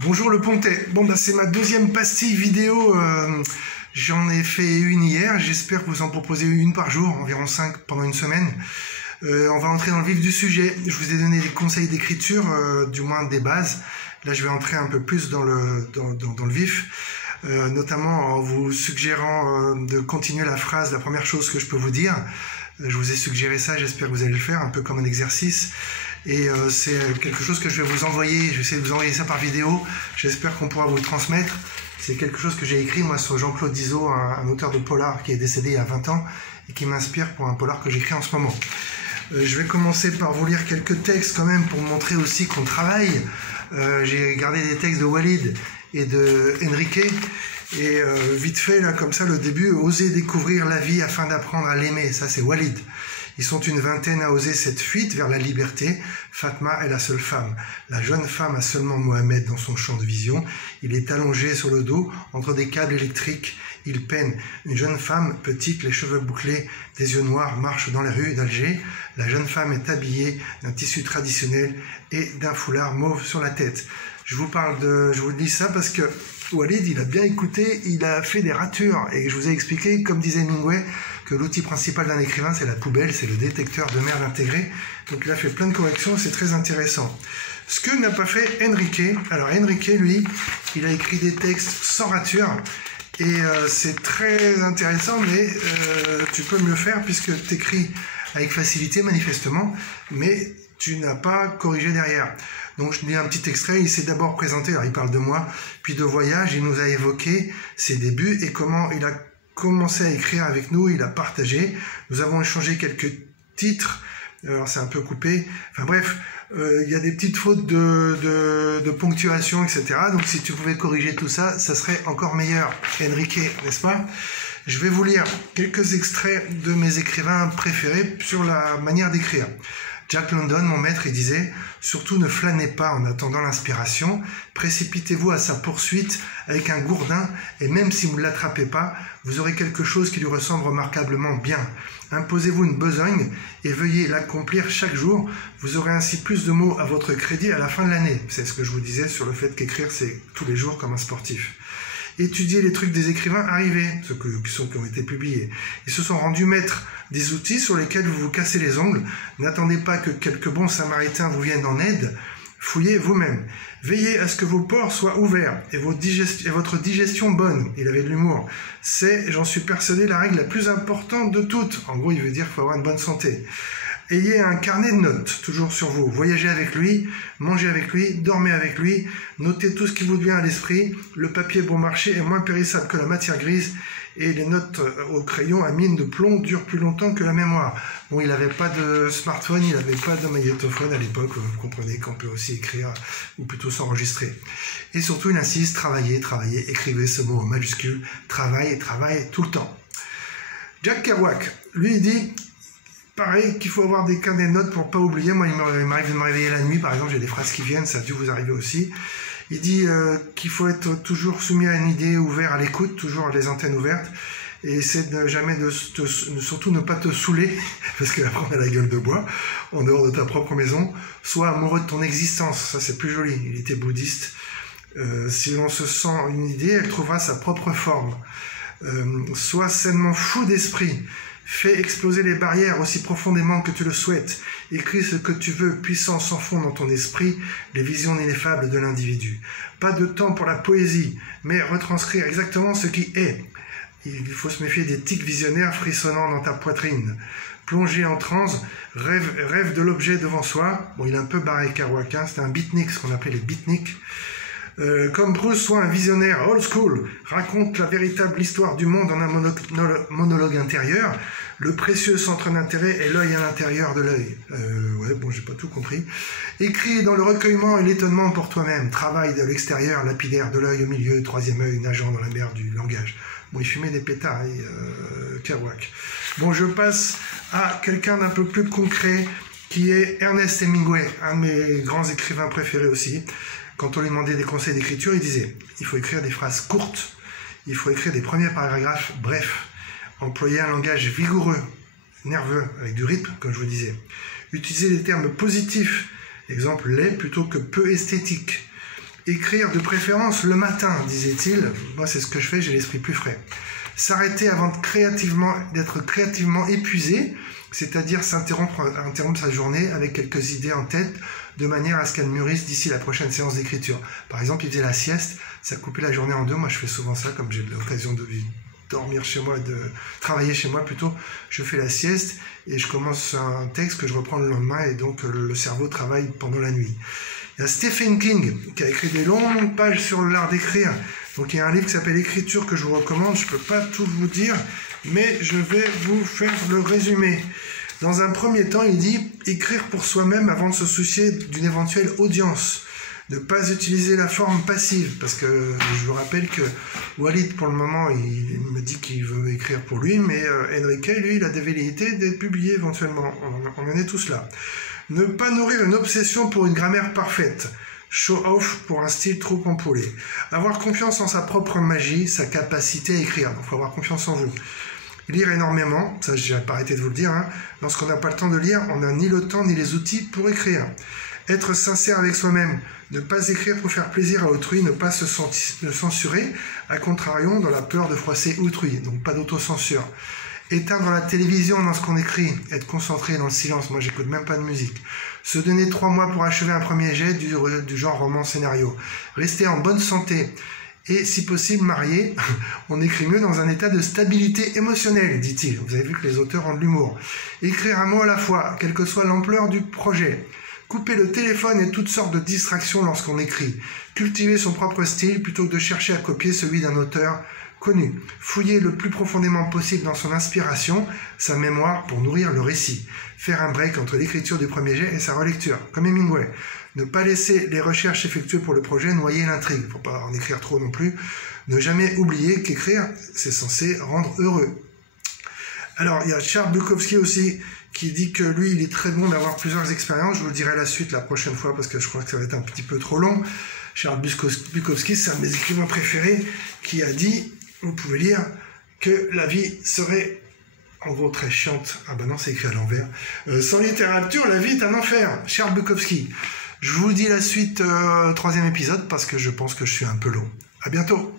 Bonjour le Pontet. Bon bah c'est ma deuxième pastille vidéo. J'en ai fait une hier. J'espère que vous en proposez une par jour, environ 5 pendant une semaine. On va entrer dans le vif du sujet. Je vous ai donné des conseils d'écriture, du moins des bases. Là je vais entrer un peu plus dans le vif. Notamment en vous suggérant de continuer la phrase, la première chose que je peux vous dire. Je vous ai suggéré ça, j'espère que vous allez le faire, un peu comme un exercice. Et c'est quelque chose que je vais vous envoyer, je vais essayer de vous envoyer ça par vidéo. J'espère qu'on pourra vous le transmettre. C'est quelque chose que j'ai écrit moi sur Jean-Claude Dizo, un auteur de polar qui est décédé il y a 20 ans et qui m'inspire pour un polar que j'écris en ce moment. Je vais commencer par vous lire quelques textes quand même pour montrer aussi qu'on travaille. J'ai gardé des textes de Walid et de Enrique. Et vite fait, là, comme ça, le début, oser découvrir la vie afin d'apprendre à l'aimer. Ça, c'est Walid. Ils sont une vingtaine à oser cette fuite vers la liberté. Fatma est la seule femme. La jeune femme a seulement Mohamed dans son champ de vision. Il est allongé sur le dos, entre des câbles électriques. Il peine. Une jeune femme, petite, les cheveux bouclés, des yeux noirs, marche dans les rues d'Alger. La jeune femme est habillée d'un tissu traditionnel et d'un foulard mauve sur la tête. Je vous dis ça parce que Walid, il a bien écouté, il a fait des ratures. Et je vous ai expliqué, comme disait Hemingway, que l'outil principal d'un écrivain, c'est la poubelle, c'est le détecteur de merde intégré. Donc il a fait plein de corrections, c'est très intéressant. Ce que n'a pas fait Enrique, alors Enrique, lui, il a écrit des textes sans rature. Et c'est très intéressant, mais tu peux mieux faire puisque tu écris avec facilité, manifestement, mais tu n'as pas corrigé derrière. Donc je lis un petit extrait, il s'est d'abord présenté, alors il parle de moi, puis de voyage, il nous a évoqué ses débuts et comment il a commencé à écrire avec nous, il a partagé. Nous avons échangé quelques titres, alors c'est un peu coupé, enfin bref, il y a des petites fautes de ponctuation, etc. Donc si tu pouvais corriger tout ça, ça serait encore meilleur. Enrique, n'est-ce pas? Je vais vous lire quelques extraits de mes écrivains préférés sur la manière d'écrire. Jack London, mon maître, il disait « Surtout ne flânez pas en attendant l'inspiration, précipitez-vous à sa poursuite avec un gourdin, et même si vous ne l'attrapez pas, vous aurez quelque chose qui lui ressemble remarquablement bien. Imposez-vous une besogne et veuillez l'accomplir chaque jour, vous aurez ainsi plus de mots à votre crédit à la fin de l'année. » C'est ce que je vous disais sur le fait qu'écrire, c'est tous les jours comme un sportif. Étudier les trucs des écrivains arrivés, ceux qui ont été publiés. Ils se sont rendus maîtres des outils sur lesquels vous vous cassez les ongles. N'attendez pas que quelques bons samaritains vous viennent en aide. Fouillez vous-même. Veillez à ce que vos pores soient ouverts et votre digestion bonne. Il avait de l'humour. C'est, j'en suis persuadé, la règle la plus importante de toutes. En gros, il veut dire qu'il faut avoir une bonne santé. Ayez un carnet de notes, toujours sur vous. Voyagez avec lui, mangez avec lui, dormez avec lui, notez tout ce qui vous vient à l'esprit. Le papier bon marché est moins périssable que la matière grise et les notes au crayon à mine de plomb durent plus longtemps que la mémoire. Bon, il n'avait pas de smartphone, il n'avait pas de magnétophone à l'époque, vous comprenez qu'on peut aussi écrire ou plutôt s'enregistrer. Et surtout, il insiste, travaillez, travaillez, écrivez ce mot en majuscule, travail, travail tout le temps. Jack Kerouac, lui, il dit... Pareil qu'il faut avoir des carnets de notes pour pas oublier. Moi, il m'arrive de me réveiller la nuit, par exemple, j'ai des phrases qui viennent, ça a dû vous arriver aussi. Il dit qu'il faut être toujours soumis à une idée, ouvert à l'écoute, toujours les antennes ouvertes, et essaie de jamais surtout ne pas te saouler, parce que après on a la gueule de bois, en dehors de ta propre maison. Sois amoureux de ton existence, ça c'est plus joli. Il était bouddhiste. Si l'on se sent une idée, elle trouvera sa propre forme. Sois sainement fou d'esprit. Fais exploser les barrières aussi profondément que tu le souhaites. Écris ce que tu veux, puissant s'enfond dans ton esprit, les visions ineffables de l'individu. Pas de temps pour la poésie, mais retranscrire exactement ce qui est. Il faut se méfier des tics visionnaires frissonnant dans ta poitrine. Plonger en transe, rêve de l'objet devant soi. Bon, il est un peu barré Kerouac, hein, c'était un beatnik, ce qu'on appelait les beatniks. Comme Bruce soit un visionnaire old school, raconte la véritable histoire du monde en un monologue intérieur. Le précieux centre d'intérêt est l'œil à l'intérieur de l'œil. Ouais, bon, j'ai pas tout compris. Écris dans le recueillement et l'étonnement pour toi-même. Travaille de l'extérieur, lapidaire de l'œil au milieu, troisième œil nageant dans la mer du langage. Bon, il fumait des pétards, Kerouac. Bon, je passe à quelqu'un d'un peu plus concret, qui est Ernest Hemingway, un de mes grands écrivains préférés aussi. Quand on lui demandait des conseils d'écriture, il disait « Il faut écrire des phrases courtes, il faut écrire des premiers paragraphes brefs, employer un langage vigoureux, nerveux, avec du rythme, comme je vous disais. Utiliser des termes positifs, exemple laid plutôt que peu esthétique. Écrire de préférence le matin, disait-il. Moi, c'est ce que je fais, j'ai l'esprit plus frais. S'arrêter avant d'être créativement épuisé, c'est-à-dire interrompre sa journée avec quelques idées en tête, de manière à ce qu'elles mûrissent d'ici la prochaine séance d'écriture. Par exemple, il faisait la sieste, ça coupait la journée en deux. Moi, je fais souvent ça, comme j'ai l'occasion de dormir chez moi, de travailler chez moi plutôt. Je fais la sieste et je commence un texte que je reprends le lendemain, et donc le cerveau travaille pendant la nuit. Il y a Stephen King qui a écrit des longues pages sur l'art d'écrire. Donc il y a un livre qui s'appelle Écriture que je vous recommande. Je ne peux pas tout vous dire, mais je vais vous faire le résumé. Dans un premier temps, il dit « Écrire pour soi-même avant de se soucier d'une éventuelle audience. Ne pas utiliser la forme passive. » Parce que je vous rappelle que Walid, pour le moment, il me dit qu'il veut écrire pour lui, mais Enrique, lui, il a des velléités d'être publié éventuellement. On en est tous là. Ne pas nourrir une obsession pour une grammaire parfaite. Show-off pour un style trop empoulé. Avoir confiance en sa propre magie, sa capacité à écrire. Donc, il faut avoir confiance en vous. Lire énormément, ça j'ai pas arrêté de vous le dire, hein. Lorsqu'on n'a pas le temps de lire, on n'a ni le temps ni les outils pour écrire. Être sincère avec soi-même, ne pas écrire pour faire plaisir à autrui, ne pas se censurer, à contrario dans la peur de froisser autrui, donc pas d'autocensure. Éteindre la télévision lorsqu'on écrit, être concentré dans le silence, moi j'écoute même pas de musique. Se donner 3 mois pour achever un premier jet du genre roman-scénario. Rester en bonne santé. Et si possible marié, on écrit mieux dans un état de stabilité émotionnelle, dit-il. Vous avez vu que les auteurs ont de l'humour. Écrire un mot à la fois, quelle que soit l'ampleur du projet. Couper le téléphone et toutes sortes de distractions lorsqu'on écrit. Cultiver son propre style plutôt que de chercher à copier celui d'un auteur connu. Fouiller le plus profondément possible dans son inspiration, sa mémoire pour nourrir le récit. Faire un break entre l'écriture du premier jet et sa relecture, comme Hemingway. Ne pas laisser les recherches effectuées pour le projet noyer l'intrigue. Il ne faut pas en écrire trop non plus. Ne jamais oublier qu'écrire, c'est censé rendre heureux. Alors, il y a Charles Bukowski aussi, qui dit que lui, il est très bon d'avoir plusieurs expériences. Je vous dirai la suite la prochaine fois, parce que je crois que ça va être un petit peu trop long. Charles Bukowski, c'est un de mes écrivains préférés, qui a dit, vous pouvez lire, que la vie serait en gros très chiante. Ah ben non, c'est écrit à l'envers. Sans littérature, la vie est un enfer. Charles Bukowski. Je vous dis la suite, 3e épisode, parce que je pense que je suis un peu long. À bientôt.